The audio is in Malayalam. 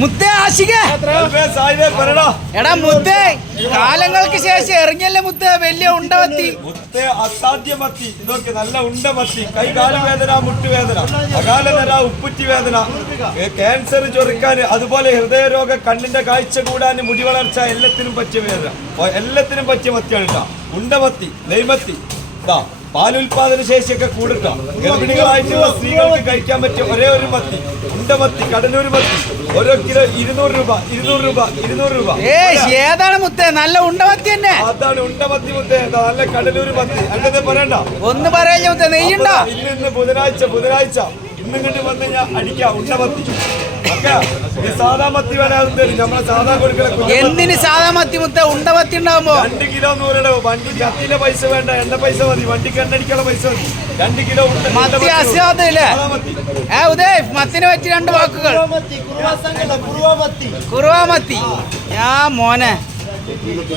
മുത്തേ ആശിക എടാ മുത്തേ കാലങ്ങൾക്ക് ശേഷം ഇറങ്ങിയല്ലേ മുത്തേ വലിയ ഉണ്ടമത്തി മുത്തേ അസാധ്യമത്തി ഇതൊക്കെ നല്ല ഉണ്ടമത്തി കൈകാല് വേദന മുട്ടുവേദന അകാലനര ഉപ്പുറ്റി വേദന ക്യാൻസർ ചൊറിക്കാൻ അതുപോലെ ഹൃദയരോഗം കണ്ണിന്റെ കാഴ്ച കൂടാൻ മുടി വളർച്ച എല്ലാത്തിനും പറ്റിയ വേദന എല്ലാത്തിനും പറ്റിയ മത്തിയാണ് കേട്ടോ ഉണ്ടമത്തി നെയ്മത്തി പാലുൽപാദന ശേഷിയൊക്കെ കൂടിട്ട ഗർഭിണികളായിട്ടുള്ള സ്ത്രീകൾക്ക് കഴിക്കാൻ പറ്റിയ ഒരേ ഒരു മത്തി ഉണ്ടമത്തി കടലൂർ മത്തി ഓരോ കിലോ 200 രൂപ 200 രൂപ 200 രൂപ. ഏതാണ് മുത്തേ നല്ല ഉണ്ടമത്തി തന്നെ അതാണ് ഉണ്ടമത്തി മുത്തേ നല്ല കടലൂർ മത്തി അങ്ങനെ പറയണ്ട ഒന്ന് പറയല്ലേ മുത്തേ നെയ്യുണ്ടോ ഇന്ന് ബുധനാഴ്ച ഇന്നും കണ്ട് വന്ന് ഞാൻ അടിക്കാം ഉണ്ടമത്തി സാധാ മത്തി വേണം നമ്മളെ സാധാ കൊടുക്കണം എന്തിന് സാധാ മത്തി മുത്തേ ഉണ്ടമത്തി ഉണ്ടാവുമ്പോ 2 കിലോ 100 വണ്ടി കത്തിയിലെ പൈസ വേണ്ട എണ്ണ പൈസ മതി വണ്ടിക്ക് എണ്ണടിക്കാനുള്ള പൈസ മതി 2 കിലോ മത്തി അസാധല്ലേ ഉദയ് മത്തിനെ പറ്റി 2 വാക്കുകൾ കുറുവ മത്തി ഞാൻ മോനെ